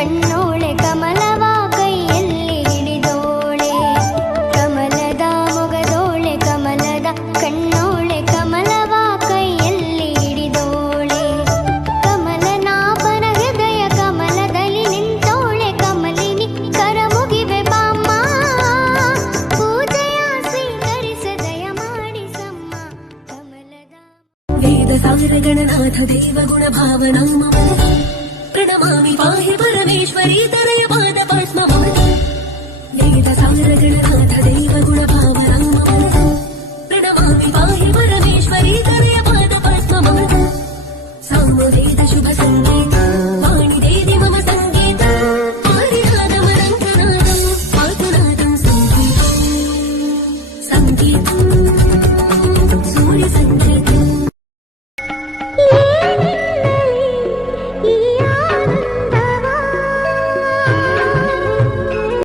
ಕಣ್ಣೋಳೆ ಕಮಲವ ಕೈಯಲ್ಲಿ ಹಿಡಿದೋಳೆ ಕಮಲದ ಮೊಗದೋಳೆ ಕಮಲದ ಕಣ್ಣೋಳೆ ಕಮಲವ ಕೈಯಲ್ಲಿ ಹಿಡಿದೋಳೆ ಕಮಲನಾಭನ ಹೃದಯ ಕಮಲದಲ್ಲಿ ನಿಂತೋಳೆ ಕಮಲಿನಿ ಕರ ಮುಗಿವೆ ಬಾಮ್ಮ ಪೂಜೆಯ ಸ್ವೀಕರಿಸದಯ ಮಾಡಿಸಮ್ಮ ಕಮಲದ ವೇದ ಸಾರ ಗಣನಾಥ ದೇವ ಗುಣ ಭಾವನಾ ಪ್ರಣಮಾಮಿ ಪಾಹಿ ಪರಮೇಶ್ವರಿ ತನಯ ಪಾದ ಪದ್ಮ ವೇದ ಸಾರ ಗಣನಾಥ